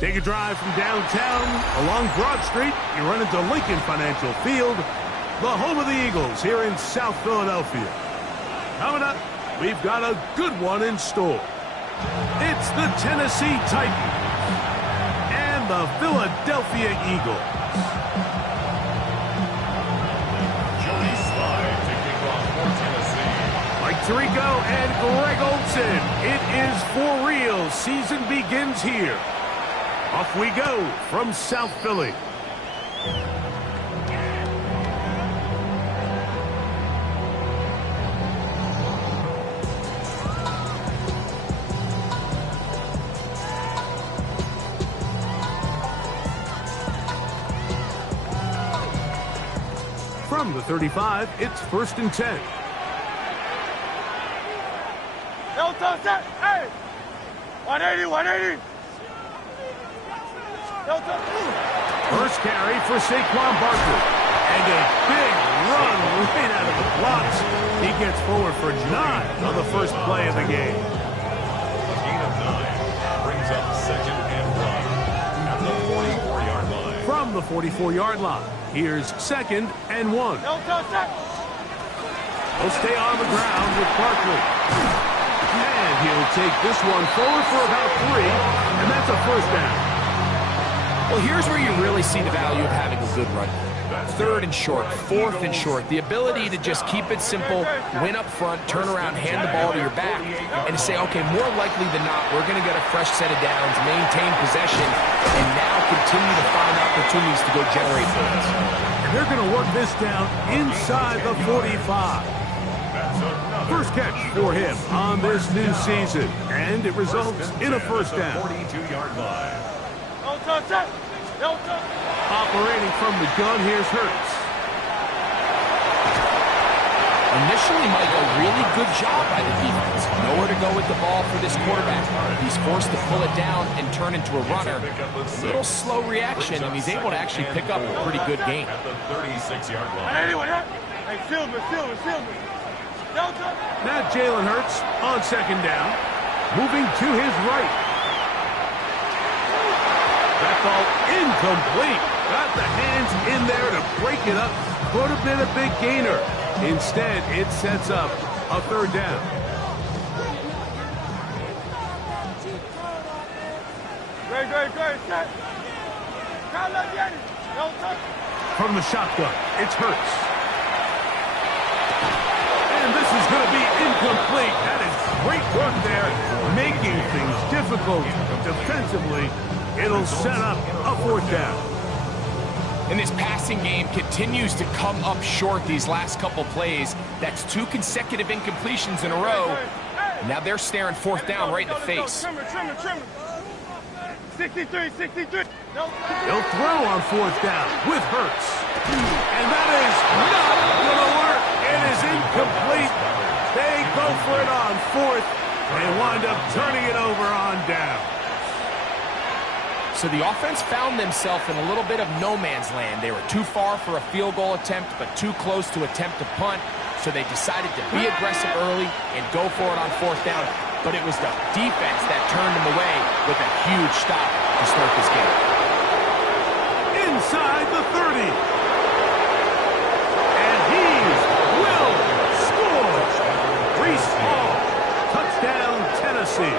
Take a drive from downtown along Broad Street. You run into Lincoln Financial Field, the home of the Eagles here in South Philadelphia. Coming up, we've got a good one in store. It's the Tennessee Titans and the Philadelphia Eagles. Joey Slide to kick off for Tennessee. Mike Tirico and Greg Olson. It is for real. Season begins here. Off we go from South Philly. From the 35, it's 1st and 10. Hey! 180, 180! First carry for Saquon Barkley. And a big run right out of the blocks. He gets forward for 9 on the first play of the game. A gain of 9 brings up 2nd and 1 at the 44-yard line. From the 44-yard line, here's 2nd and 1. He'll stay on the ground with Barkley. And he'll take this one forward for about 3, and that's a first down. Well, here's where you really see the value of having a good run. 3rd and short, 4th and short. The ability to just keep it simple, win up front, turn around, hand the ball to your back, and to say, okay, more likely than not, we're going to get a fresh set of downs, maintain possession, and now continue to find opportunities to go generate points. And they're going to work this down inside the 45. First catch for him on this new season, and it results in a first down. 42-yard line. Operating from the gun, here's Hurts. Initially, Mike, a really good job by the defense. Nowhere to go with the ball for this quarterback. He's forced to pull it down and turn into a runner. A little slow reaction, and he's able to actually pick up a pretty good gain. At the 36-yard line. Now Jalen Hurts on 2nd down, moving to his right. That ball incomplete. Got the hands in there to break it up. Could have been a big gainer. Instead, it sets up a 3rd down. From the shotgun, it's Hurts. And this is going to be incomplete. That is great work there, making things difficult defensively. It'll set up a 4th down. And this passing game continues to come up short these last couple plays. That's 2 consecutive incompletions in a row. Now they're staring 4th down right in the face. 63. They'll throw on 4th down with Hurts. And that is not going to work. It is incomplete. They go for it on 4th and wind up turning it over on down. So the offense found themselves in a little bit of no man's land. They were too far for a field goal attempt, but too close to attempt to punt. So they decided to be aggressive early and go for it on 4th down. But it was the defense that turned them away with a huge stop to start this game. Inside the 30. And he will score. Breece Hall. Touchdown, Tennessee.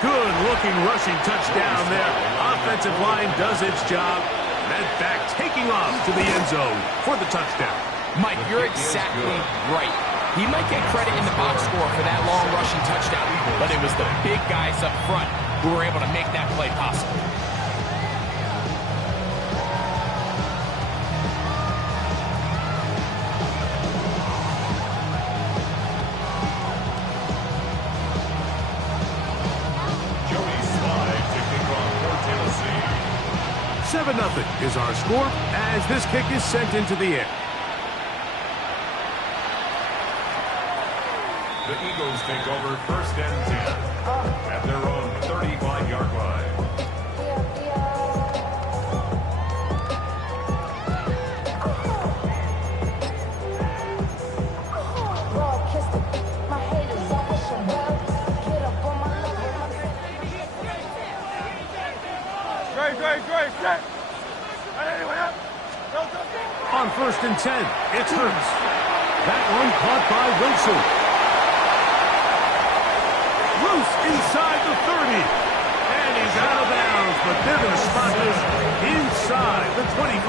Good-looking rushing touchdown there. Offensive line does its job. And back taking off to the end zone for the touchdown. Mike, you're exactly right. He might get credit in the box score for that long rushing touchdown, but it was the big guys up front who were able to make that play possible. 1-0 is our score as this kick is sent into the air. The Eagles take over 1st and 10 at their own 35-yard line. On 1st and 10, it's Hurts. That one caught by Wilson. Loose inside the 30. And he's out of bounds, but they're going to spot this inside the 25.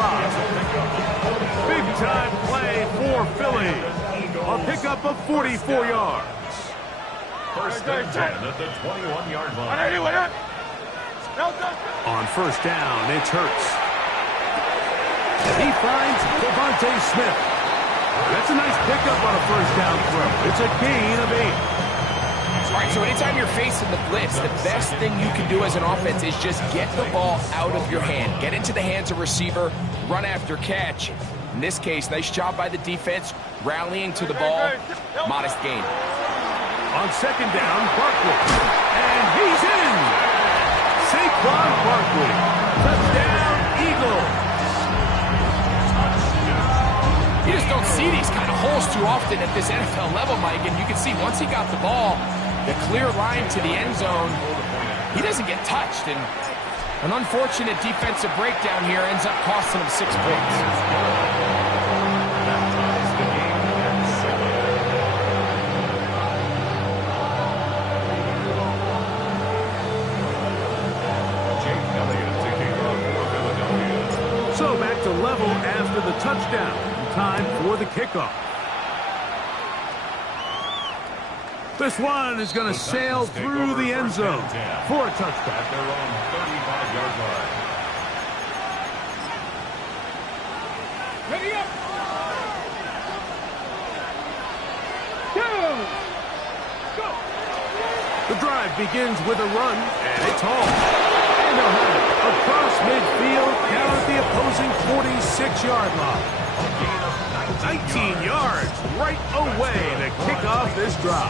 Big-time play for Philly. A pickup of 44 yards. 1st and 10 at the 21-yard line. On 1st down, it's Hurts. He finds Devontae Smith. That's a nice pickup on a 1st down throw. It's a gain of 8. All right, so anytime you're facing the blitz, the best thing you can do as an offense is just get the ball out of your hand. Get into the hands of receiver, run after catch. In this case, nice job by the defense, rallying to the ball. Modest gain. On 2nd down, Barkley. And he's in! Saquon Barkley. Touchdown, Eagles. You just don't see these kind of holes too often at this NFL level, Mike, and you can see once he got the ball, the clear line to the end zone, he doesn't get touched, and an unfortunate defensive breakdown here ends up costing him 6 points. So back to level after the touchdown. Time for the kickoff. This one is going to sail through the end zone for a touchdown. At their own 35-yard line. Ready up. Go. The drive begins with a run, and it's home. And they'll have it across midfield down at the opposing 46-yard line. 19 yards right away to kick off this drive.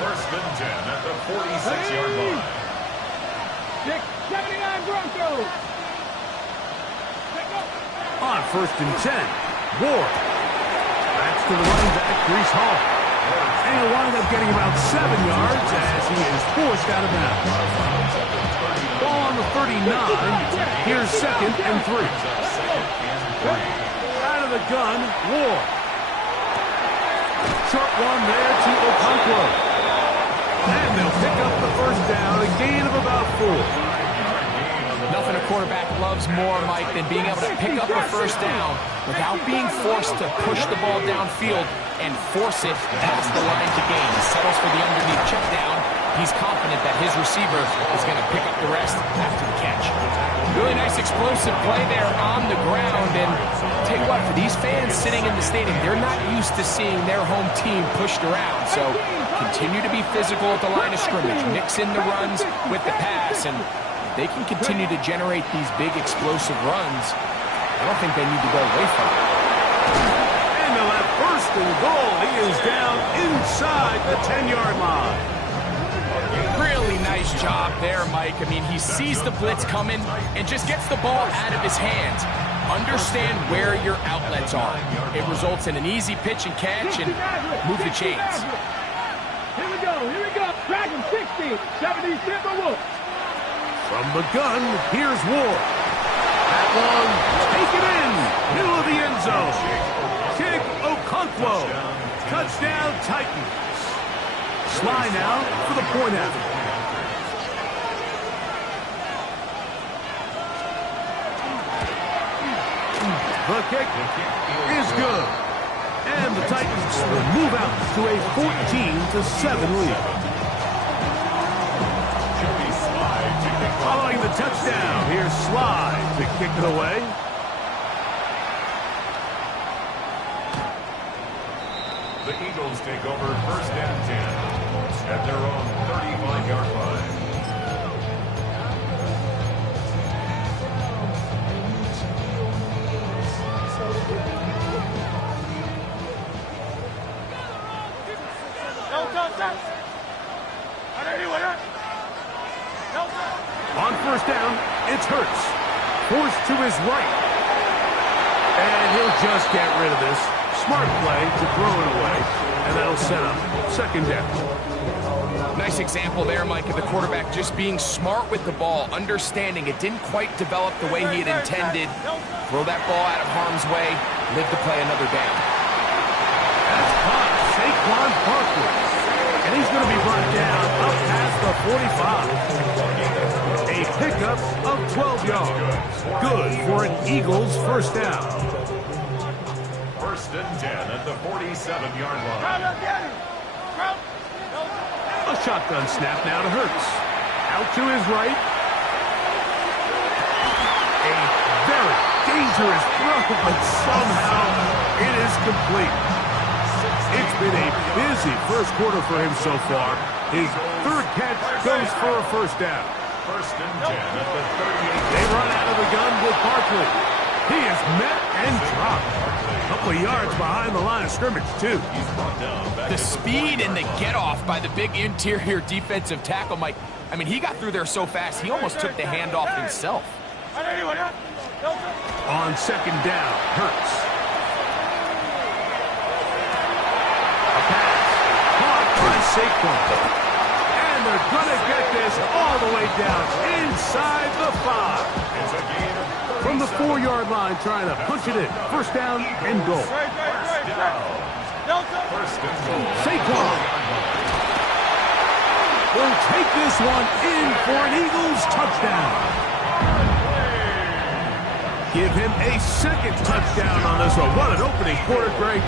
1st and 10 at the 46-yard line. 79 Broncos. On 1st and 10, Ward. That's to the running back, Breece Hall. And he'll wind up getting about 7 yards as he is forced out of bounds. Ball on the 39. Here's 2nd and 3. Out of the gun, Ward. Short one there to Okonkwo. And they'll pick up the 1st down, a gain of about 4. Nothing a quarterback loves more, Mike, than being able to pick up a 1st down without being forced to push the ball downfield and force it past the line to gain. He settles for the underneath check down. He's confident that his receiver is going to pick up the rest after the catch. Really nice explosive play there on the ground. And tell you what, for these fans sitting in the stadium, they're not used to seeing their home team pushed around. So continue to be physical at the line of scrimmage. Mix in the runs with the pass. And if they can continue to generate these big explosive runs, I don't think they need to go away from it. And they'll have 1st and goal. He is down inside the 10-yard line. Really nice job there, Mike. I mean, he sees the blitz coming and just gets the ball out of his hands. Understand where your outlets are. It results in an easy pitch and catch and move the chains. Here we go. Dragon 60, 70 Timberwolves. From the gun, here's Ward. That one, take it in, middle of the end zone. Kick Okonkwo. Touchdown Titans. Sly now for the point after. The kick is good. And the Titans will move out to a 14-7 lead. Following the touchdown, here's Sly to kick it away. The Eagles take over 1st and 10 at their own 35-yard line. it's Hurts. Forced to his right. And he'll just get rid of this. Smart play to throw it away. And that'll set up second down. Nice example there, Mike, of the quarterback just being smart with the ball, understanding it didn't quite develop the way he had intended. Throw that ball out of harm's way, live to play another down. That's caught. Saquon Barkley. And he's going to be brought down up past the 45. A pickup of 12 yards. Good for an Eagles first down. First and 10 at the 47-yard line. A shotgun snap now to Hurts. Out to his right. A very dangerous throw, but somehow it is complete. It's been a busy first quarter for him so far. His third catch goes for a first down. First and 10 at the 38. They run out of the gun with Barkley. He is met and dropped. A couple of yards behind the line of scrimmage, too. The speed and the get-off by the big interior defensive tackle, Mike. I mean, he got through there so fast, he almost took the handoff himself. On second down, Hurts. A pass. Caught by Saquon. And they're going to get this all the way down inside the 5. It's a gain of From the 4-yard line, trying to punch it in. First down and goal. first and goal. Saquon will take this one in for an Eagles touchdown. Give him a second touchdown on this one. What an opening quarter, Greg.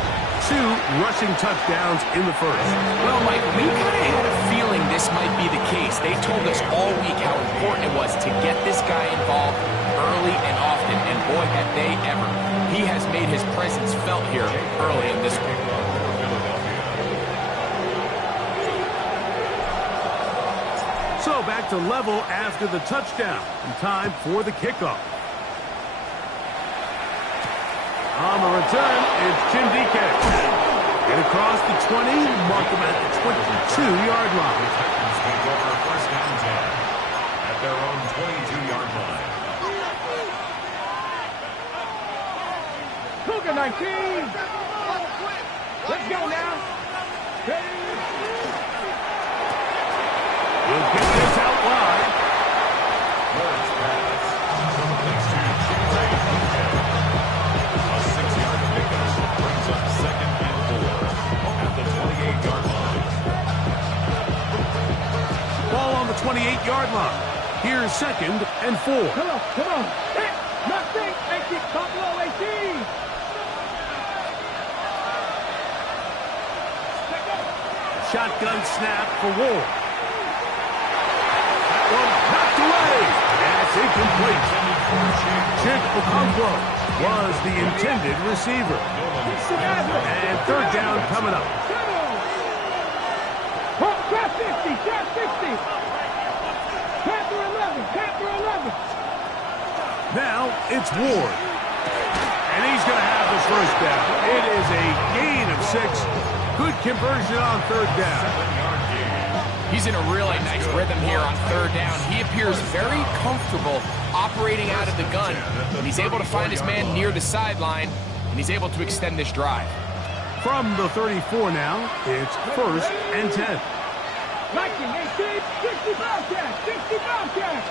2 rushing touchdowns in the first. Well, Mike, we kind of had a feeling this might be the case. They told us all week how important it was to get this guy involved early and often, and boy, have they ever. He has made his presence felt here early in this one. So back to level after the touchdown. And time for the kickoff. On the return, it's Jim DK. Get across the 20, mark him at the 22-yard line. Titans take over first and 10 at their own 22-yard line. Cougar 19. Let's go now. We'll get this out wide. Lawrence pass. Completes to Chile. A 6-yard pickup brings up second and 4 at the 28-yard line. Ball on the 28-yard line. Here's second and 4. Come on. Hit. Nothing. 18. Top low 18. Shotgun snap for Ward. That one knocked away. And it's incomplete. Chick Okonkwo was the intended receiver. And third down coming up. Trap 50. Trap 60. Panther 11. Panther 11. Now it's Ward. And he's going to have the first down. It is a gain of 6. Good conversion on third down. He's in a really nice rhythm here on third down. He appears very comfortable operating out of the gun. And he's able to find his man near the sideline, and he's able to extend this drive. From the 34 now, it's first and 10. 19, 18, 65 catch, 65 catch.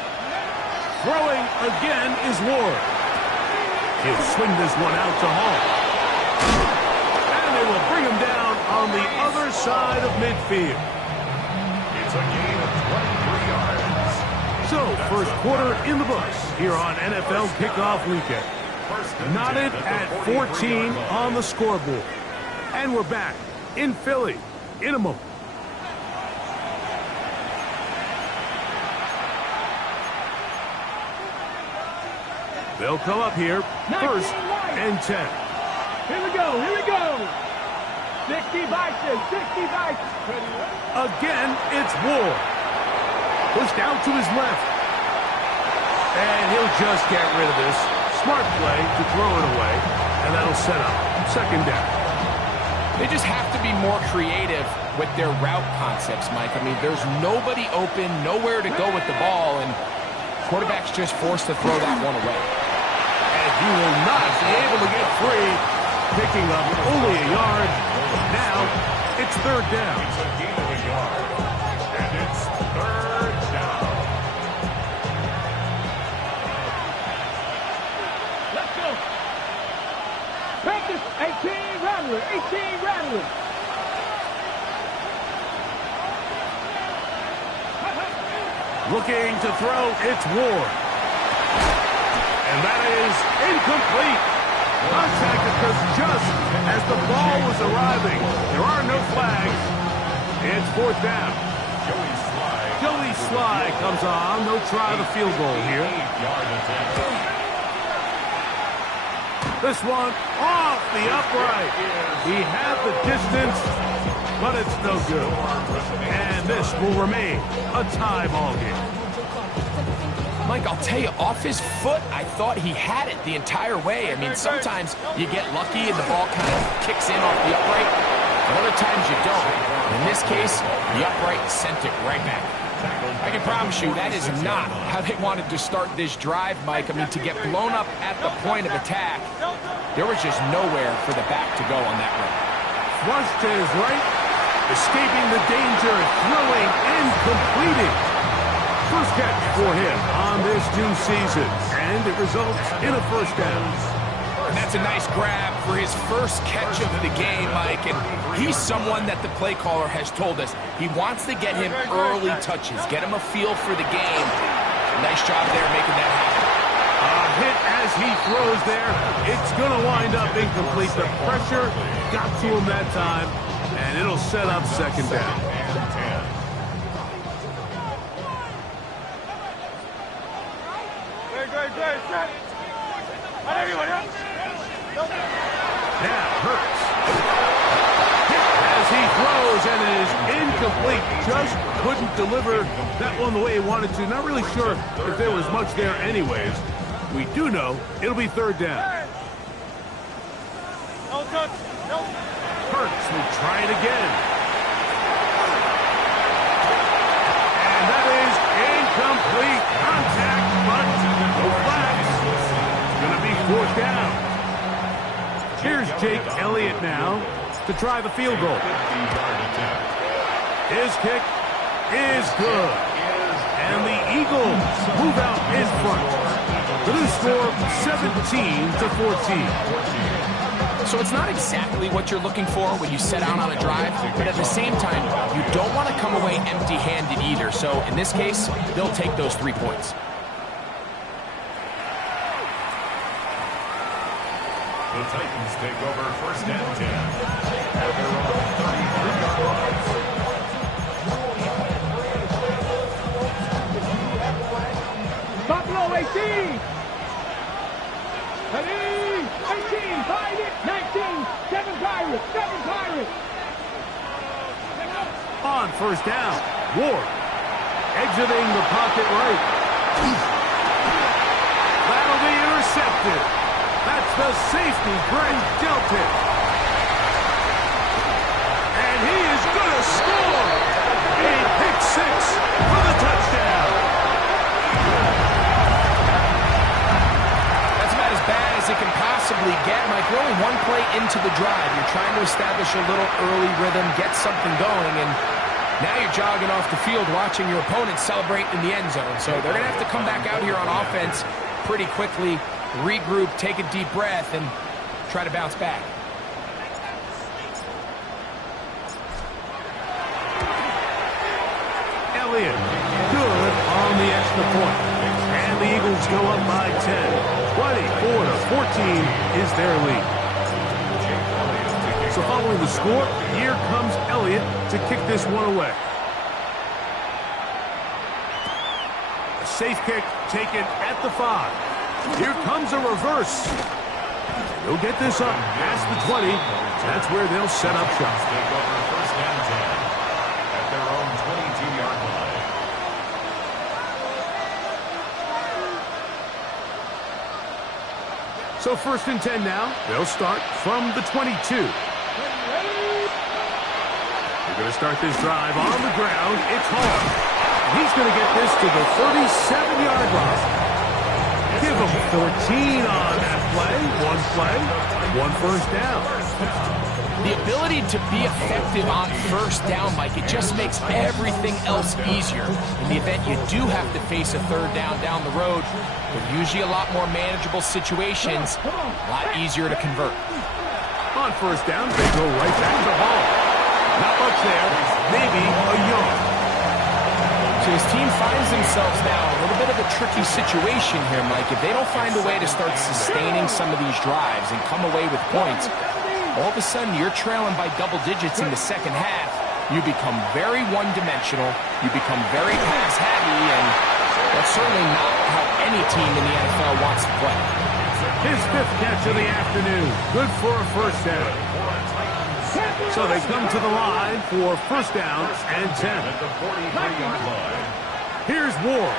Throwing again is Ward. He'll swing this one out to Hall. And they will bring him down on the other side of midfield. It's a gain of 23 yards. So, first quarter in the books here on NFL Kickoff Weekend. Knotted at 14 on the scoreboard. And we're back in Philly in a moment. They'll come up here, first and 10. Here we go. 60 Vikings, 60 Vikings. Again, it's Ward. Pushed out to his left. And he'll just get rid of this. Smart play to throw it away. And that'll set up second down. They just have to be more creative with their route concepts, Mike. I mean, there's nobody open, nowhere to go with the ball, and quarterback's just forced to throw that one away. And he will not be able to get free, picking up only a yard. Now it's third down. It's a gain of a yard, and it's third down. Let's go. Practice 18 Rattler, 18 Rattler. Looking to throw, it's Ward. And that is incomplete. Contact occurs just as the ball was arriving. There are no flags. It's fourth down. Joey Sly comes on. They'll try the field goal here. 8-yard attempt. This one off the upright. He had the distance, but it's no good. And this will remain a tie ball game. Mike, I'll tell you, off his foot, I thought he had it the entire way. I mean, sometimes you get lucky and the ball kind of kicks in off the upright, and other times you don't. In this case, the upright sent it right back. I can promise you that is not how they wanted to start this drive, Mike. I mean, to get blown up at the point of attack, there was just nowhere for the back to go on that run. Flush to his right, escaping the danger, throwing and completing. First catch for him on this new season, and it results in a first down. And that's a nice grab for his first catch of the game, Mike. And he's someone that the play caller has told us he wants to get him early touches, get him a feel for the game. Nice job there making that happen. A hit as he throws there. It's going to wind up incomplete. The pressure got to him that time, and it'll set up second down. Now Hurts. As he throws, and it is incomplete. Just couldn't deliver that one the way he wanted to. Not really sure if there was much there anyways. We do know it'll be third down. Hurts will try it again. And that is incomplete. Contact, but no flags. It's going to be fourth down. Here's Jake Elliott now to try the field goal. His kick is good. And the Eagles move out in front. The new score, 17-14. So it's not exactly what you're looking for when you set out on a drive, but at the same time, you don't want to come away empty-handed either. So in this case, they'll take those 3 points. The Titans take over first and 10 at their own 33-yard line. Buffalo 18. 18, find it, 19, 7 Pirates, 7 Pirates. On first down, Ward exiting the pocket right. That'll be intercepted. That's the safety, Brent Delpit. And he is going to score a pick six for the touchdown. That's about as bad as it can possibly get, Mike. We're only one play into the drive. You're trying to establish a little early rhythm, get something going, and now you're jogging off the field watching your opponent celebrate in the end zone. So they're going to have to come back out here on offense pretty quickly, regroup, take a deep breath, and try to bounce back. Elliott, good on the extra point. And the Eagles go up by 10. 24-14 is their lead. So following the score, here comes Elliott to kick this one away. A safe kick taken at the 5. Here comes a reverse. They'll get this up past the 20. That's where they'll set up shop. Take over first and 10 at their own 22-yard line. So first and 10 now. They'll start from the 22. Going to start this drive on the ground. It's Hall. He's going to get this to the 37-yard line. Give him 14 on that play. One first down. The ability to be effective on first down, Mike, it just makes everything else easier. In the event you do have to face a third down the road, they're usually a lot more manageable situations, a lot easier to convert. On first down, they go right back to Hall. Not much there, maybe a yard. So his team finds themselves now in a little bit of a tricky situation here, Mike. If they don't find a way to start sustaining some of these drives and come away with points, all of a sudden you're trailing by double digits in the second half. You become very one-dimensional. You become very pass-heavy, and that's certainly not how any team in the NFL wants to play. His fifth catch of the afternoon. Good for a first down. So they come to the line for first down and 10. Here's Ward.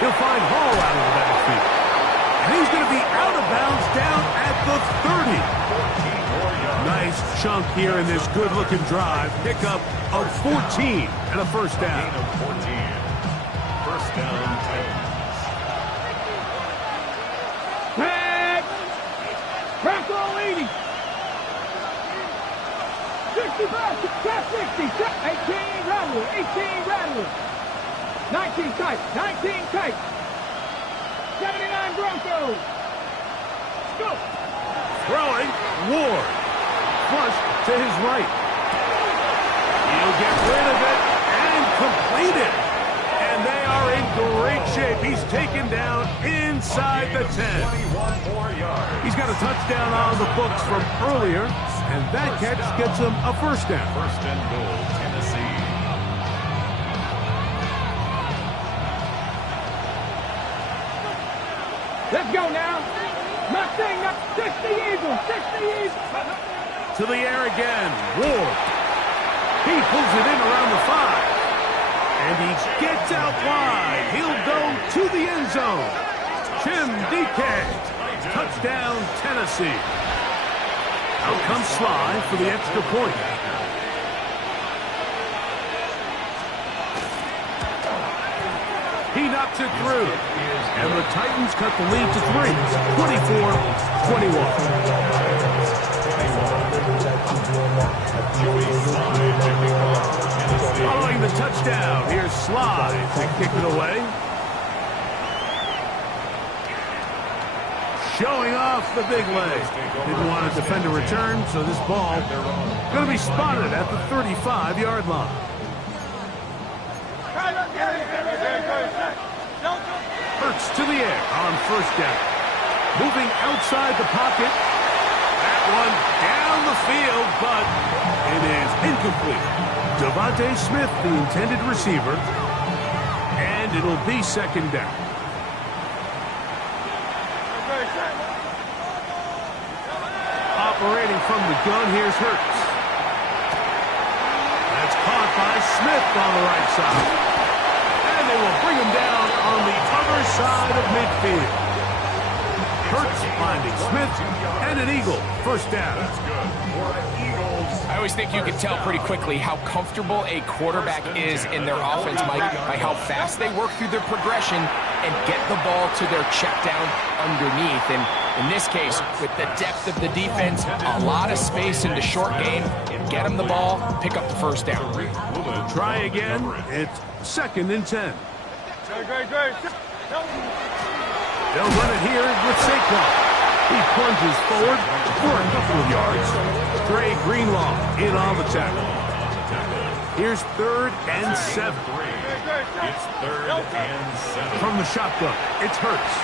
He'll find Hall out of the backfield. And he's going to be out of bounds down at the 30. Nice chunk here in this good-looking drive. Pickup of 14 and a first down. First down, Titans. Crack all 80. 65, 60, 18 Rattler, 18 Rattler. 19 tight, 19 tight. 79 Broncos. Go. Throwing, Ward. Flush to his right. He'll get rid of it and complete it. And they are in great shape. He's taken down inside the 10. 21 more yards. He's got a touchdown on the books from earlier, and that catch gets him a first down. First and goal, Tennessee. Let's go now. Mustang up 60 Eagles, 60 Eagles. To the air again, Ward. He pulls it in around the 5. And he gets out wide. He'll go to the end zone. Jim DK. Touchdown, Tennessee. Out comes Sly for the extra point. He knocks it through. And the Titans cut the lead to 3. 24-21. Following the touchdown, here's Sly to kick it away. Showing off the big leg. Didn't want to defend a return, so this ball going to be spotted at the 35-yard line. Hurts to the air on first down. Moving outside the pocket. That one down the field, but it is incomplete. Devontae Smith, the intended receiver, and it'll be second down. Operating from the gun, here's Hurts. That's caught by Smith on the right side. And they will bring him down on the other side of midfield. Hurts finding Smith, and an Eagle, first down. That's good for Eagles. I always think you can tell pretty quickly how comfortable a quarterback is in their offense, Mike, by how fast they work through their progression and get the ball to their check down underneath. And in this case, with the depth of the defense, a lot of space in the short game, get them the ball, pick up the first down. Try again. It's second and 10. They'll run it here with Saquon. He plunges forward for a couple of yards. Trey Greenlaw in on the tackle. Here's third and 7. It's third and 7. From the shotgun, it's Hurts.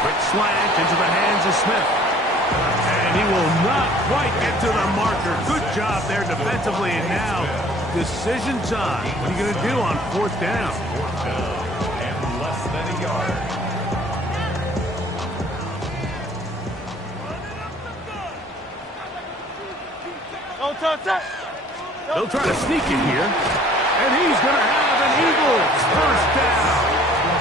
Quick slant into the hands of Smith. And he will not quite get to the marker. Good job there defensively. And now, decision time. What are you going to do on fourth down? Fourth down and less than a yard. They'll try to sneak it here. And he's going to have an Eagles first down.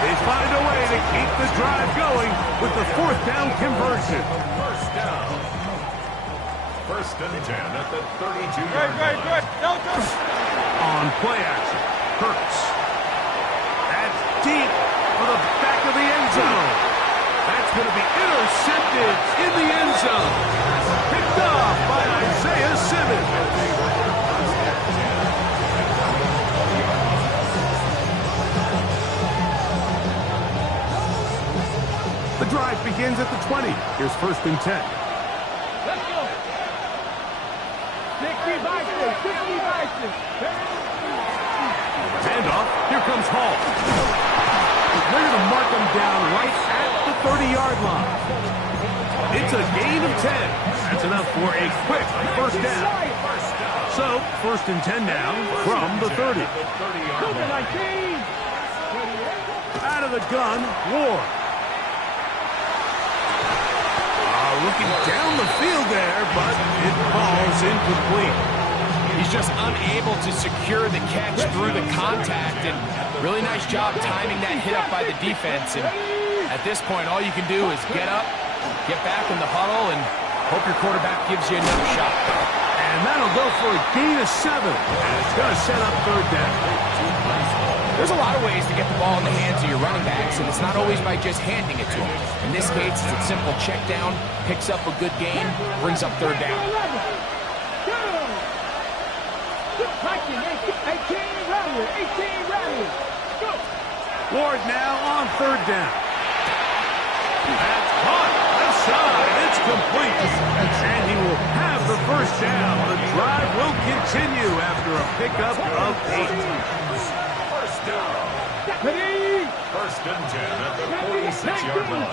They find a way to keep the drive going with the fourth down conversion. First down. First and 10 at the 32-yard line. On play action, Hurts. That's deep for the back of the end zone. That's going to be intercepted in the end zone. Picked off by Isaiah Simmons. The drive begins at the 20. Here's first and 10. Let's go. 60 Vikings, 60 Vikings. Handoff. Here comes Hall. They're going to mark him down right at the 30-yard line. It's a gain of 10. That's enough for a quick first down. So, first and 10 now from the 30. Out of the gun, Ward. Looking down the field there, but it falls incomplete. He's just unable to secure the catch through the contact, and really nice job timing that hit up by the defense. And at this point, all you can do is get up, get back in the huddle, and hope your quarterback gives you another shot. And that'll go for a gain of 7. And it's going to set up third down. There's a lot of ways to get the ball in the hands of your running backs, and it's not always by just handing it to them. In this case, it's a simple check down, picks up a good gain, brings up third down. 18 rallies. Go. Ward now on third down. That's caught. Left side. It's complete. And he will have the first down. The drive will continue after a pickup of 8. First and 10 at the 46-yard line.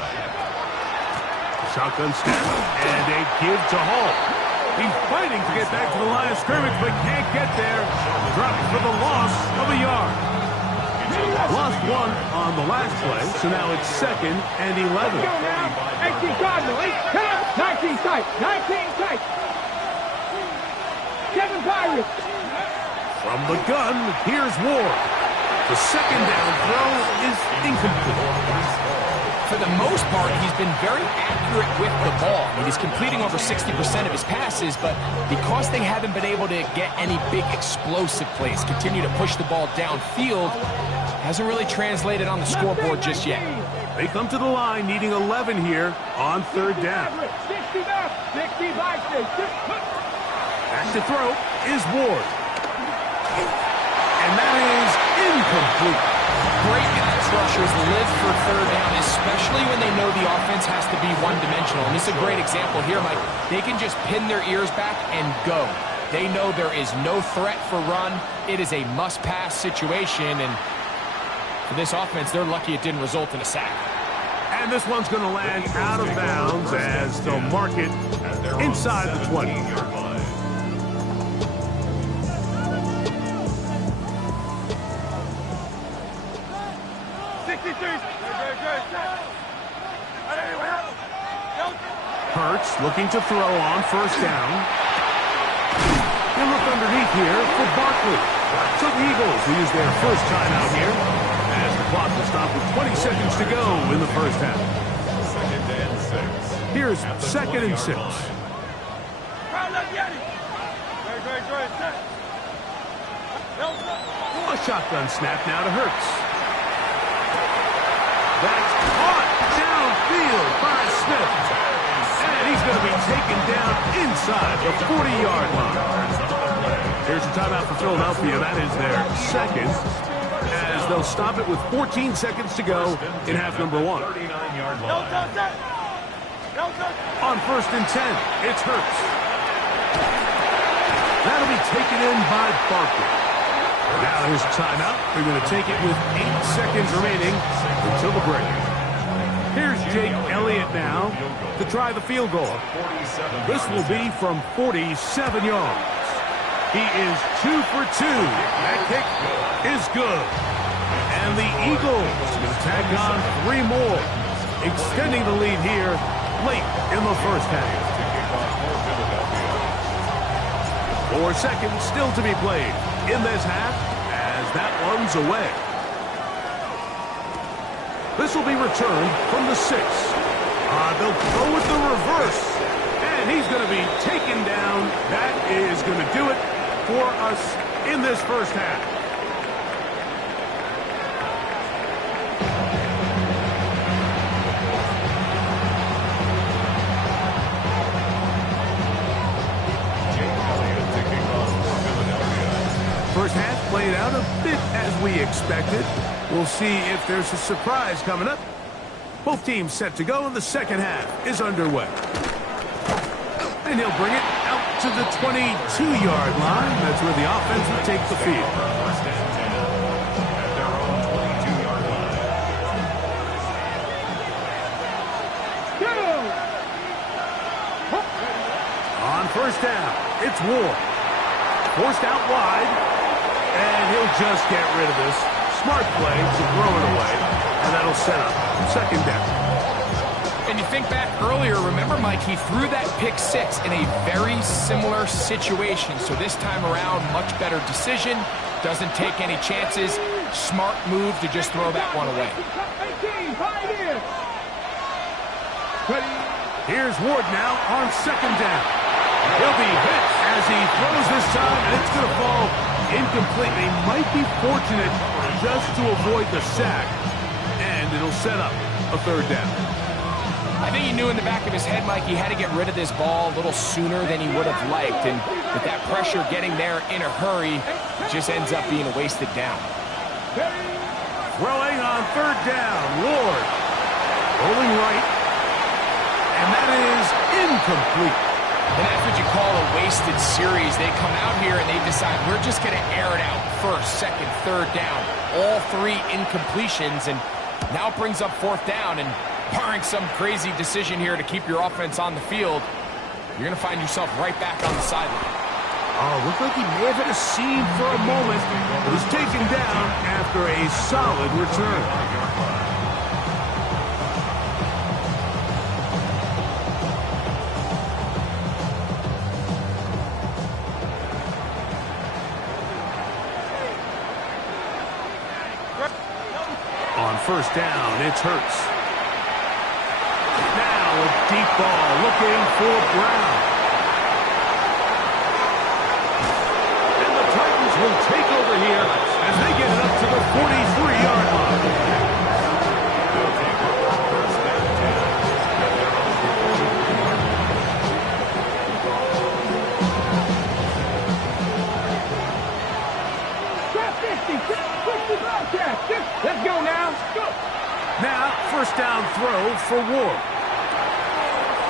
Shotgun snap and a give to Hall. He's fighting to get back to the line of scrimmage, but can't get there. Dropped for the loss of a yard. Lost 1 on the last play, so now it's second and 11. Let's go now. 18 Cardinal. 19 tight. 19 tight. 7 Pirates. From the gun, here's Ward. The second down throw is incomplete. For the most part, he's been very accurate with the ball. I mean, he's completing over 60% of his passes, but because they haven't been able to get any big explosive plays, continue to push the ball downfield, hasn't really translated on the scoreboard just yet. They come to the line needing 11 here on third down. 60 Vikings. Back to throw is Ward. And that is incomplete. Great pass rushers live for third down, especially when they know the offense has to be one-dimensional. And this is a great example here, Mike. They can just pin their ears back and go. They know there is no threat for run. It is a must-pass situation, and for this offense, they're lucky it didn't result in a sack. And this one's going to land out of bounds as they'll mark it inside the 20. 63. Hurts looking to throw on first down. They look underneath here for Barkley. So the Eagles will use their first timeout here as the clock will stop with 20 seconds to go in the first half. Second and 6. Here's second and 6. A shotgun snap now to Hurts. That's caught downfield by Smith. And he's going to be taken down inside the 40-yard line. Here's a timeout for Philadelphia. That is their second, as they'll stop it with 14 seconds to go in half number 1. 39-yard line. On first and 10, it's Hurts. That'll be taken in by Barkley. Now here's a timeout. They're going to take it with 8 seconds remaining until the break. Here's Jake Elliott now to try the field goal. This will be from 47 yards. He is 2 for 2. That kick is good. And the Eagles are going to tack on 3 more, extending the lead here late in the first half. 4 seconds still to be played in this half as that one's away. This will be returned from the 6. They'll go with the reverse. And And he's going to be taken down. That is going to do it for us in this first half. First half played out a bit as we expected. We'll see if there's a surprise coming up. Both teams set to go, and the second half is underway. And he'll bring it out to the 22-yard line. That's where the offense will take the field. First and 10 at their own 22-yard line. On first down, it's Ward. Forced out wide. And he'll just get rid of this. Smart play to throw it away. And that'll set up second down. And you think back earlier, remember, Mike, he threw that pick six in a very similar situation. So this time around, much better decision. Doesn't take any chances. Smart move to just throw that one away. Here's Ward now on second down. He'll be hit as he throws this time, and it's going to fall incomplete. They might be fortunate just to avoid the sack, and it'll set up a third down. I think he knew in the back of his head, Mike, he had to get rid of this ball a little sooner than he would have liked, and with that pressure getting there in a hurry, it just ends up being a wasted down. Throwing on third down, Ward rolling right, and that is incomplete. And that's what you call a wasted series. They come out here and they decide we're just going to air it out. First, second, third down. All three incompletions, and now it brings up fourth down. And barring some crazy decision here to keep your offense on the field, you're going to find yourself right back on the sideline. Oh, looked like he may have hit a seam for a moment. It was taken down after a solid return. On first down, it's Hurts. Now a deep ball looking for Brown. And the Titans will take over here as they get it up to the 43-yard line. Let's go now. Go. Now, first down throw for Ward.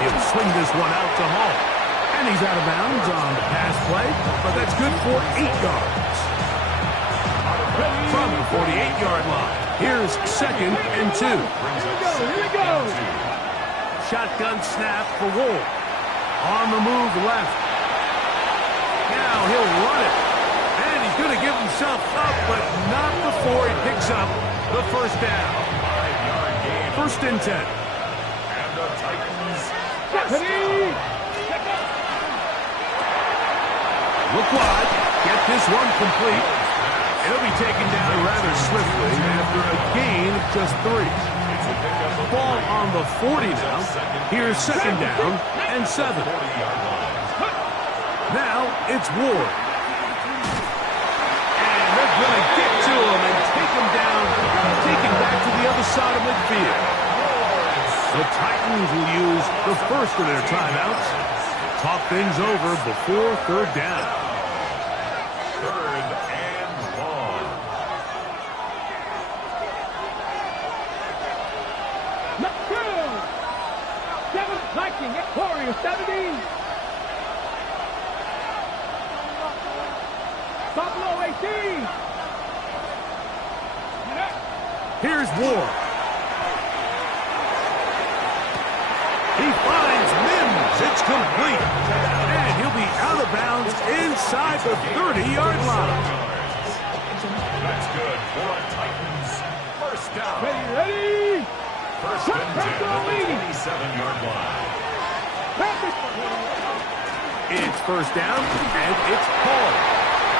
He'll swing this one out to Hall. And he's out of bounds on the pass play, but that's good for 8 yards. From the 48-yard line, here's second and 2. Here we go. Shotgun snap for Ward. On the move left. Now he'll run it. And he's going to give himself up, but not before he picks up the first down. 1st and 10. And the Titans. Look wide. Get this one complete. It'll be taken down rather swiftly after a gain of just 3. Ball on the 40 now. Here's second down and 7. Now it's Ward. And they're going to get to him and take him down, take him back to the other side of midfield. The Titans will use the first of their timeouts. Talk things over before third down. 3rd and long. Let's go. 7 Viking at Warrior 70. Buffalo 18. Here's Ward. He finds Mims. It's complete. And he'll be out of bounds inside the 30-yard line. That's good for Titans. First down. Ready? First and 10 at the 27-yard line. It's first down, and it's Paul.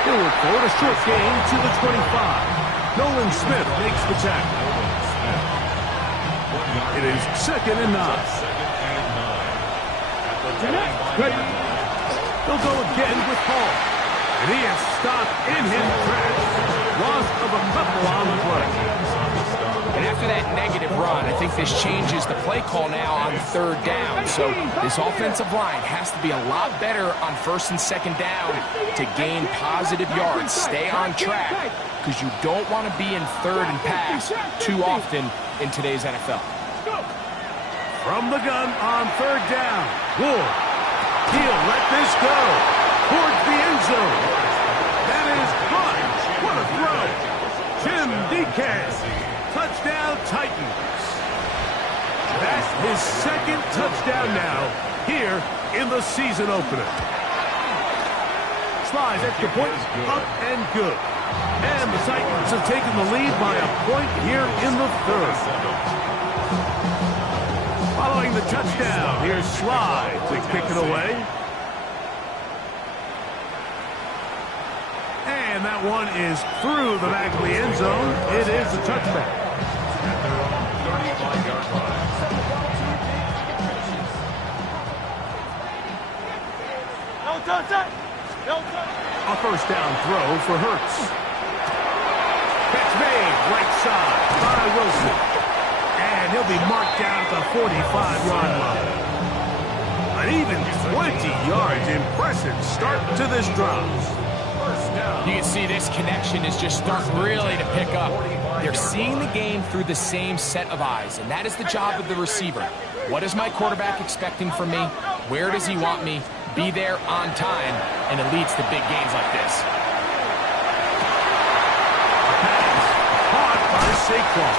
He'll record a short gain to the 25. Nolan Smith makes the tackle. It is 2nd and 9. 2nd and 9 at the He'll go again with Hall. And he is stopped in his tracks. Loss of a couple on the play. And after that negative run, I think this changes the play call now on third down. So this offensive line has to be a lot better on first and second down to gain positive yards. Stay on track, because you don't want to be in third and pass too often in today's NFL. From the gun on third down. Ward. He'll let this go towards the end zone. That is good. What a throw. Jim DK. Touchdown Titans. That's his second touchdown now here in the season opener. Slides extra point up and good. And the Titans have taken the lead by a point here in the third. Following the touchdown, here's Slide to kick it away. And that one is through the back of the end zone. It is a touchback. At their own 35-yard line. A first down throw for Hurts. Catch made, right side by Wilson. And he'll be marked down at the 45-yard line. An even 20 yards. Impressive start to this drive. You can see this connection is just starting really to pick up. They're seeing the game through the same set of eyes, and that is the job of the receiver. What is my quarterback expecting from me? Where does he want me? Be there on time, and it leads to big gains like this. Caught by Saquon.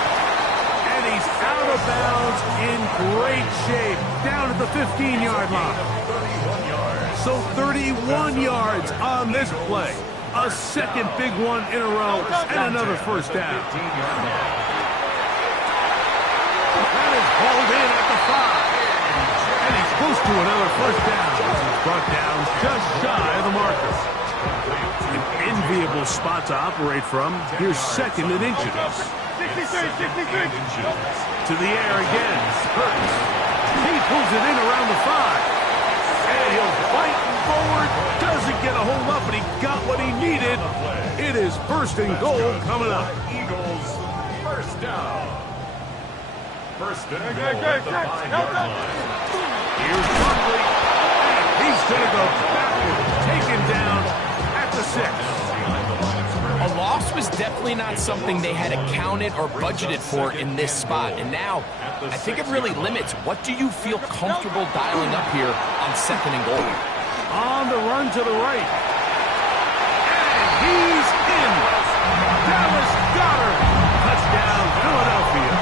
And he's out of bounds in great shape, down at the 15-yard line. So 31 yards on this play. A second big one in a row, and another first down. That is hauled in at the 5. And he's close to another first down. He's brought down just shy of the marker. An enviable spot to operate from. Here's second and inches. 63. To the air again. Hurts. He pulls it in around the 5. And he'll fight forward. Doesn't get a hold up, but he got what he needed. It is first and goal coming up. Eagles, first down. First and goal at the 5-yard line. Here's Barkley. And he's going to go backward. Taken down at the 6. A loss was definitely not something they had accounted or budgeted for in this spot. And now, I think it really limits what do you feel comfortable dialing up here on second and goal. On the run to the right. And he's in. Dallas Goedert. Touchdown, Philadelphia.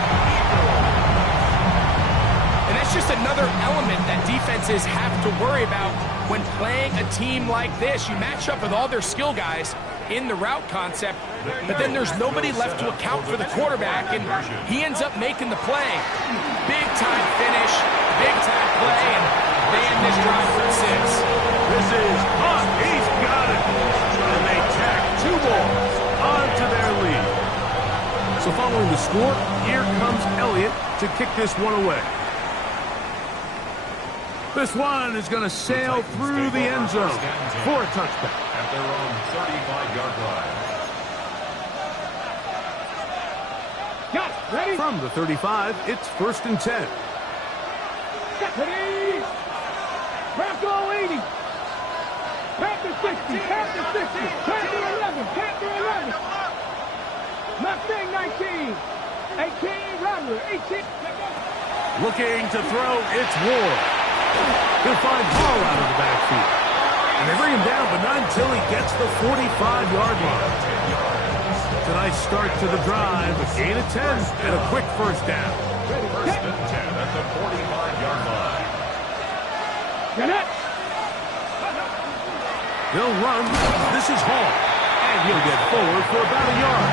And that's just another element that defenses have to worry about when playing a team like this. You match up with all their skill guys in the route concept, but then there's nobody left to account for the quarterback, and he ends up making the play. Big time finish, big time play, and they end this drive for 6. This is hot. He's got it. And they tack 2 more onto their lead. So following the score, here comes Elliott to kick this one away. This one is going to sail through the end zone for a touchback. At their own 35-yard line. Got it. Ready? From the 35, it's first and 10. Ready? Bronco 80. Panther 60. Panther 60. Panther 11. Panther 11. Mustang 19. 18. Rattler 18. Looking to throw, it's Ward. He'll find Hall out of the backfield. And they bring him down, but not until he gets the 45-yard line. It's a nice start to the drive. A gain of 10 and a quick first down. First and 10 at the 45-yard line. They'll run. This is Hall. And he'll get forward for about a yard.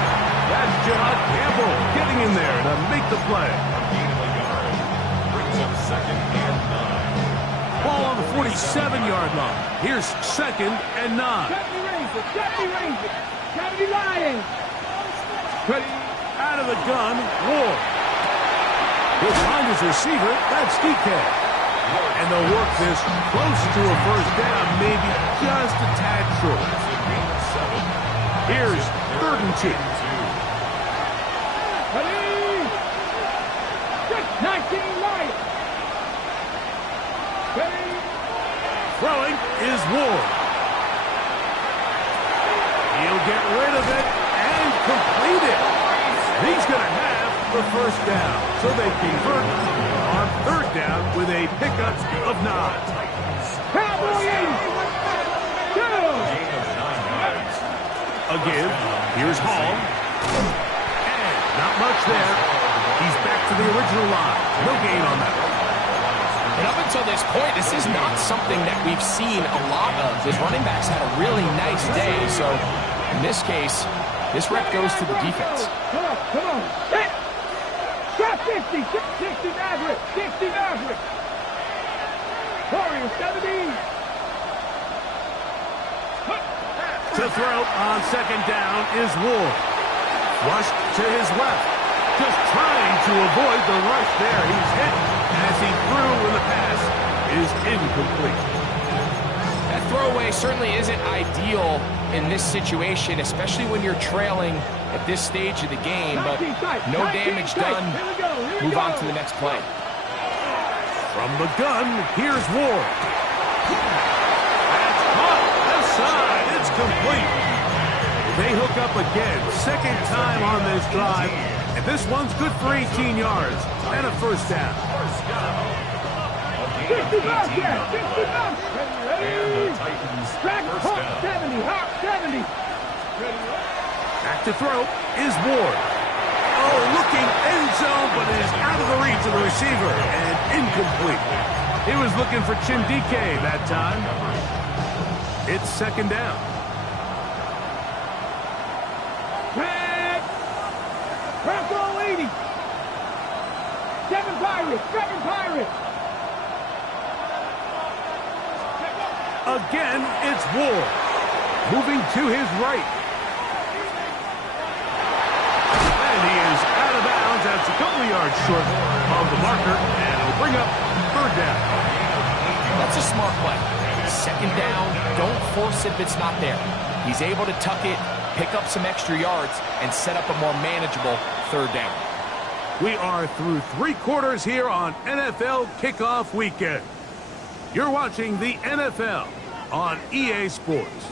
That's John Campbell getting in there to make the play. Gain of a yard. Brings up second and 9. Ball on the 47-yard line. Here's second and 9. Gotta be Ranger. Gotta be Lion. Ready? Out of the gun, Ward. He'll find his receiver. That's DK. And they'll work this close to a first down, maybe just a tad short. Here's 3rd and 2. Ready? 19 Lions. Ready? Throwing is Ward. He'll get rid of it and complete it. He's going to have the first down. So they convert on 3rd down with a pickup of 9. Cowboys. Again, here's Hall. And not much there. He's back to the original line. No gain on that one. And up until this point, this is not something that we've seen a lot of. His running backs had a really nice day. So in this case, this rep goes to the defense. Come on. Drop 50. 60 Maverick. 60 Maverick. Warriors 70. To throw on 2nd down is Ward. Rushed to his left. Just trying to avoid the rush there. He's hit as he threw and the pass is incomplete. That throwaway certainly isn't ideal in this situation, especially when you're trailing at this stage of the game, but no damage done. Move on to the next play. From the gun, here's Ward. That's caught. Left side. It's complete. They hook up again. 2nd time on this drive. And this one's good for 18 yards and a first down. 50 bucks, 50 bucks. Ready? Track Hawk 70, Hawk 70. Back to throw is Ward. Oh, looking end zone, but it is out of the reach of the receiver and incomplete. He was looking for Chindike that time. It's 2nd down. Bronco 80. 7 Pirates. 7 Pirates. Again, it's Ward. Moving to his right. And he is out of bounds. That's a couple of yards short of the marker. And it'll bring up 3rd down. That's a smart play. 2nd down. Don't force it if it's not there. He's able to tuck it, pick up some extra yards, and set up a more manageable 3rd down. We are through 3 quarters here on NFL Kickoff Weekend. You're watching the NFL on EA Sports.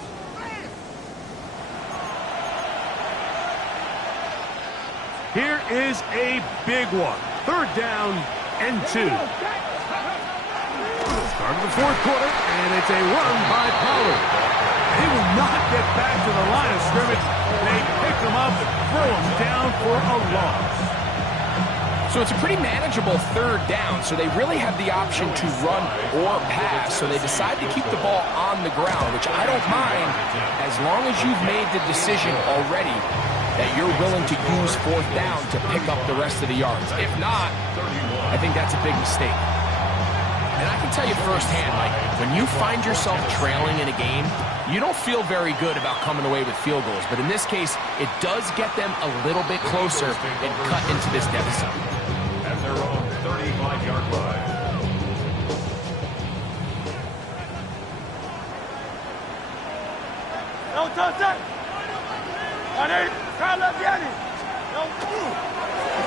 Here is a big one. 3rd down and 2. Start of the 4th quarter, and it's a run by Pollard. He will not get back to the line of scrimmage. They pick him up and throw him down for a loss. So it's a pretty manageable 3rd down, so they really have the option to run or pass. So they decide to keep the ball on the ground, which I don't mind as long as you've made the decision already that you're willing to use 4th down to pick up the rest of the yards. If not, I think that's a big mistake. And I can tell you firsthand, like, when you find yourself trailing in a game, you don't feel very good about coming away with field goals. But in this case, it does get them a little bit closer and cut into this deficit. At their own 35-yard line.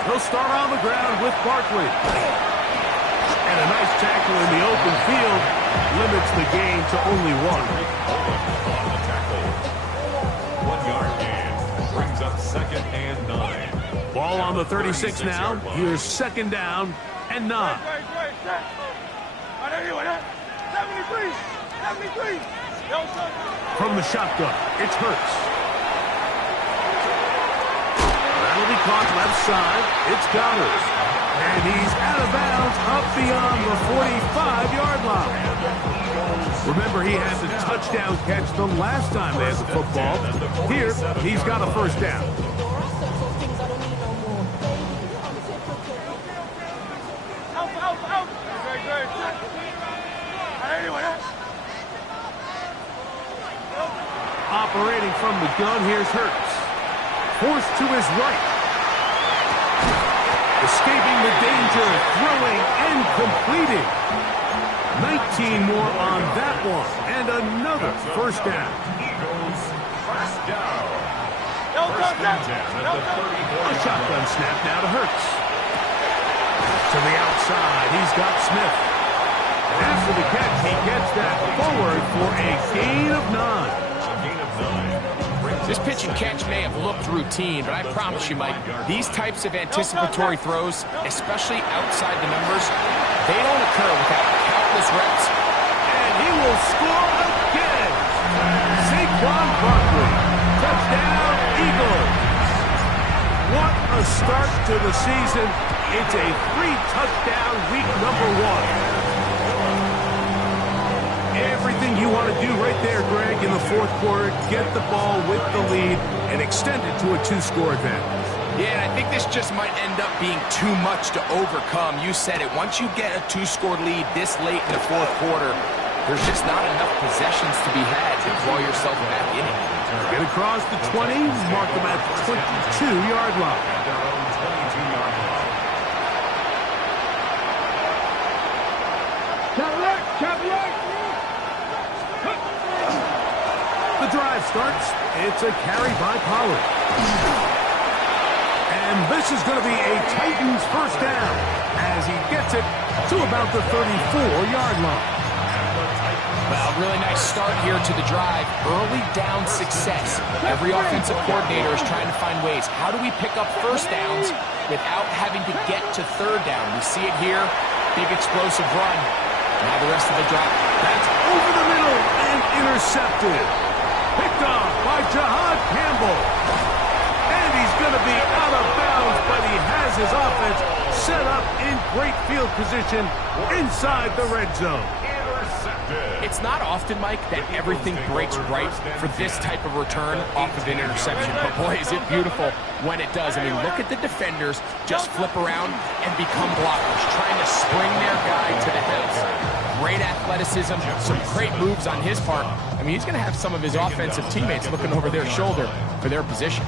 They'll start on the ground with Barkley. And a nice tackle in the open field limits the gain to only 1. On the tackle. 1 yard gain. Brings up 2nd and 9. Ball on the 36 now. Here's 2nd down and 9. From the shotgun, it's Hurts. That'll be caught left side. It's Goddard. And he's out of bounds up beyond the 45-yard line. Remember, he had the touchdown catch the last time they had the football. Here, he's got a first down. Operating from the gun, here's Hurts. Forced to his right. Escaping the danger, throwing and completing. 19 more on that one. And another first down. Eagles, first down. First and 10 at the 34. A shotgun snap now to Hurts. To the outside, he's got Smith. After the catch, he gets that forward for a gain of 9. A gain of 9. This pitch and catch may have looked routine, but I promise you, Mike, these types of anticipatory throws, especially outside the numbers, they don't occur without countless reps. And he will score again. Saquon Barkley. Touchdown, Eagles. What a start to the season. It's a 3-touchdown week number 1. Everything you want to do right there, Greg, in the fourth quarter, get the ball with the lead and extend it to a 2-score advantage. Yeah, and I think this just might end up being too much to overcome. You said it. Once you get a 2-score lead this late in the fourth quarter, there's just not enough possessions to be had to claw yourself back in it. Get across the 20, mark them at the 22-yard line. At their own 22-yard line. Chop. The drive starts. It's a carry by Pollard. And this is going to be a Titans first down as he gets it to about the 34-yard line. Well, really nice start here to the drive. Early down success. Every offensive coordinator is trying to find ways. How do we pick up first downs without having to get to third down? We see it here. Big explosive run. Now the rest of the drive. That's over the middle and intercepted. Picked off by Jahad Campbell. And he's going to be out of bounds, but he has his offense set up in great field position inside the red zone. It's not often, Mike, that everything breaks right for this type of return off of an interception. But boy, is it beautiful when it does. I mean, look at the defenders just flip around and become blockers, trying to spring their guy to the house. Great athleticism, some great moves on his part. I mean, he's going to have some of his offensive teammates looking over their shoulder for their position.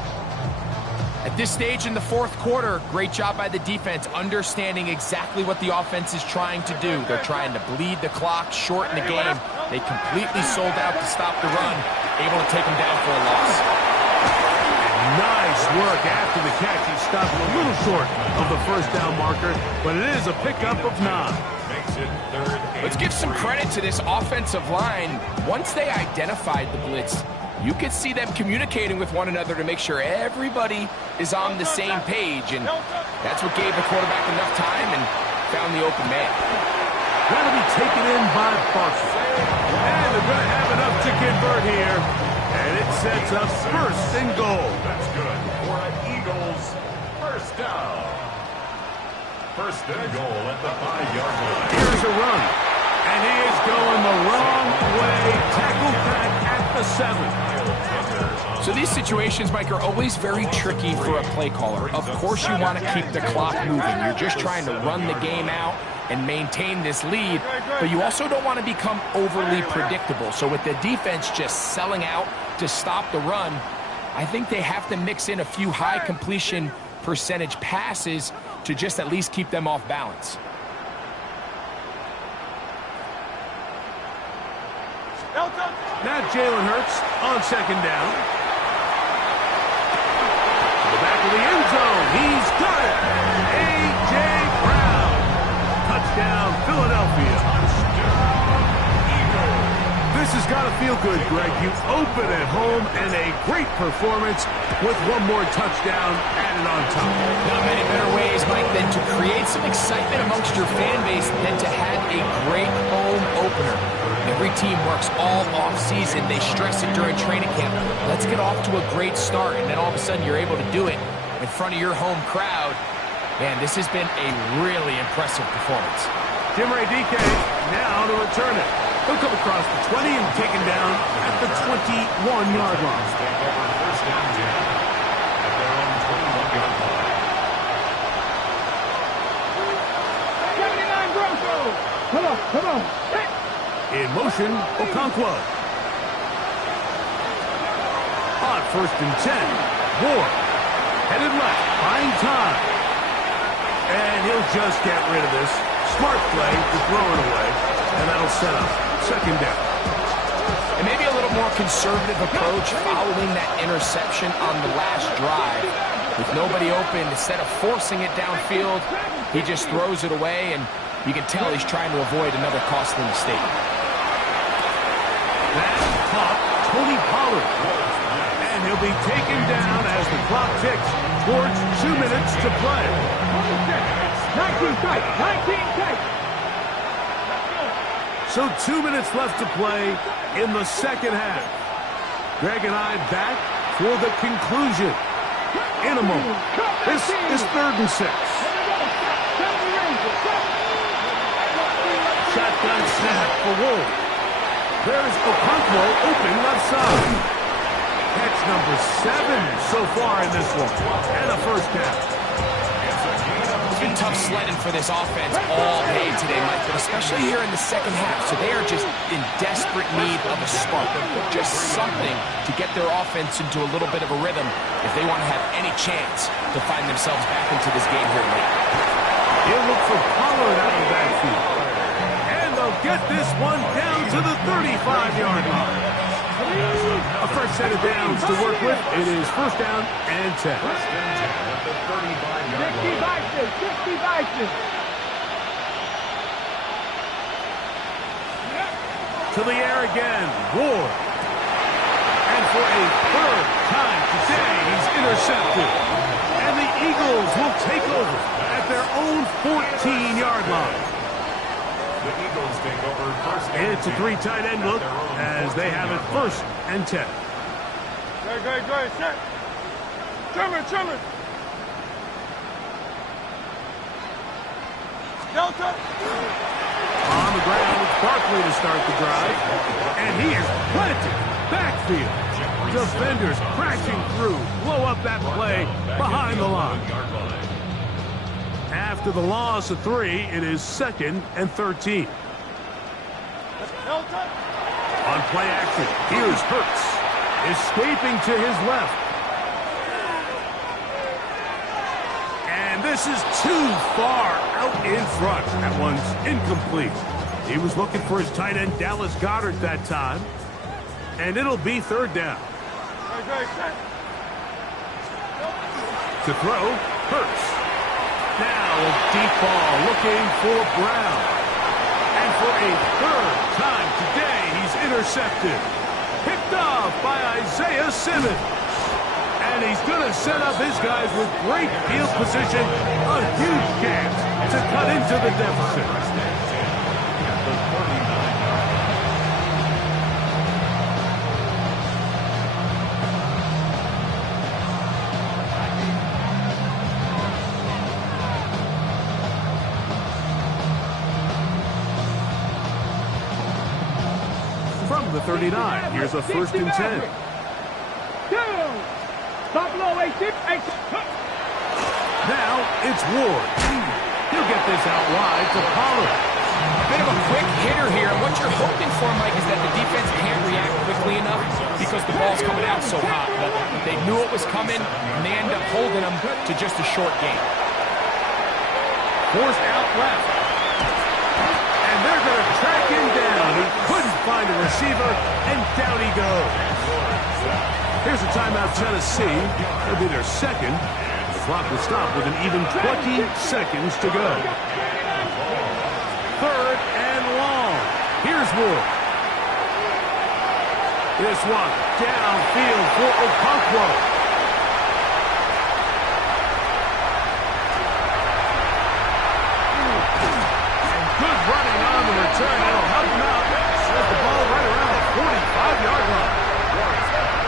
At this stage in the fourth quarter, great job by the defense, understanding exactly what the offense is trying to do. They're trying to bleed the clock, shorten the game. They completely sold out to stop the run, able to take them down for a loss. Nice work after the catch. He stopped a little short of the first down marker, but it is a pickup of 9. Makes it third. Let's give some credit to this offensive line. Once they identified the blitz, you could see them communicating with one another to make sure everybody is on the same page, and that's what gave the quarterback enough time and found the open man. Going to be taken in by Barkley. And they're going to have enough to convert here. And it sets up first and goal. That's good for an Eagles first down. First and goal at the 5-yard line. Here's a run. And he is going the wrong way. Tackled back at the 7. So these situations, Mike, are always very tricky for a play caller. Of course you want to keep the clock moving. You're just trying to run the game out and maintain this lead, but you also don't want to become overly predictable. So with the defense just selling out to stop the run, I think they have to mix in a few high completion percentage passes to just at least keep them off balance. Now Jalen Hurts on second down. To the back of the end zone. He's got it. A.J. Brown. Touchdown, Philadelphia. This has got to feel good, Greg. You open at home and a great performance with one more touchdown added on top. Not many better ways, Mike, than to create some excitement amongst your fan base than to have a great home opener. Every team works all off-season. They stress it during training camp. Let's get off to a great start, and then all of a sudden you're able to do it in front of your home crowd. Man, this has been a really impressive performance. Jim Ray DK now to return it. He'll come across the 20 and taken down at the 21-yard line. First down, 10 at their own 21-yard line. 79 Broncos. Come on. In motion, Okonkwo. On first and 10, Ward. Headed left, buying time. And he'll just get rid of this. Smart play to throw it away. And that'll set up second down. And maybe a little more conservative approach following that interception on the last drive. With nobody open, instead of forcing it downfield, he just throws it away, and you can tell he's trying to avoid another costly mistake. That's caught Tony Pollard. And he'll be taken down as the clock ticks towards 2 minutes to play. 19 tight, 19 tight. So 2 minutes left to play in the second half. Greg and I back for the conclusion in a moment. This is 3rd and 6. Shotgun snap for Wolf. There's Okonkwo open left side. Catch number 7 so far in this one. And a first down. It's been tough sledding for this offense all day today, Mike, but especially here in the second half. So they are just in desperate need of a spark, just something to get their offense into a little bit of a rhythm if they want to have any chance to find themselves back into this game here late. He'll look for Pollard out of the backfield. And they'll get this one down to the 35-yard line. A fresh set of downs to work with. It is first down and 10. 60 boxes, 60 boxes. To the air again, Ward. And for a 3rd time today, he's intercepted. And the Eagles will take over at their own 14-yard line. The Eagles take over first. It's a 3 tight end look as they have it first and 10. Good, set. Trimmer. Delta. On the ground, it's Barkley to start the drive. And he is planted. Backfield. Defenders crashing through. Blow up that play behind the line. After the loss of 3, it is 2nd and 13. On play action, here's Hurts. Escaping to his left. And this is too far out in front. That one's incomplete. He was looking for his tight end, Dallas Goedert, that time. And it'll be 3rd down. To throw, Hurts. Now a deep ball looking for Brown. And for a 3rd time today, he's intercepted. Picked off by Isaiah Simmons. And he's going to set up his guys with great field position. A huge chance to cut into the deficit. From the 39, here's a 1st and 10. Buffalo, Now it's Ward. He'll get this out wide to Pollard. A bit of a quick hitter here. What you're hoping for, Mike, is that the defense can't react quickly enough because the ball's coming out so hot. But they knew it was coming, and they end up holding them to just a short game. Forced out left. And they're going to track him down. He couldn't find a receiver, and down he goes. Here's a timeout, Tennessee. It'll be their 2nd. The clock will stop with an even 20 seconds to go. 3rd and long. Here's Ward. This one downfield for Okonkwo. And good running on the return. That'll help him out. Set the ball right around the 45-yard line.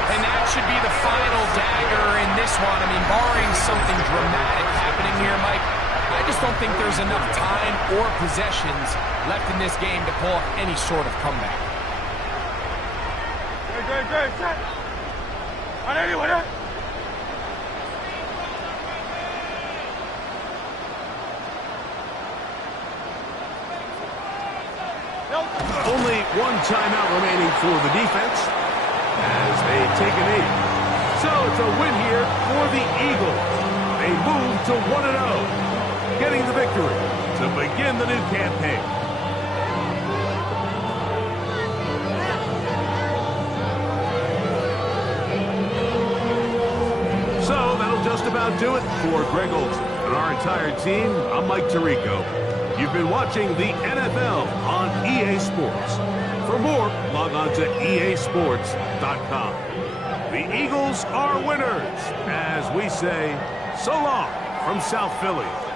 And that should be the final dagger in this one. I mean, barring something dramatic happening here, Mike, I just don't think there's enough time or possessions left in this game to pull off any sort of comeback. Good, set. On anyone, Only one timeout remaining for the defense as they take a knee. So it's a win here for the Eagles. They move to 1-0, getting the victory to begin the new campaign. about do it. For Greg Olson and our entire team, I'm Mike Tirico. You've been watching the NFL on EA Sports. For more, log on to easports.com. The Eagles are winners, as we say, so long from South Philly.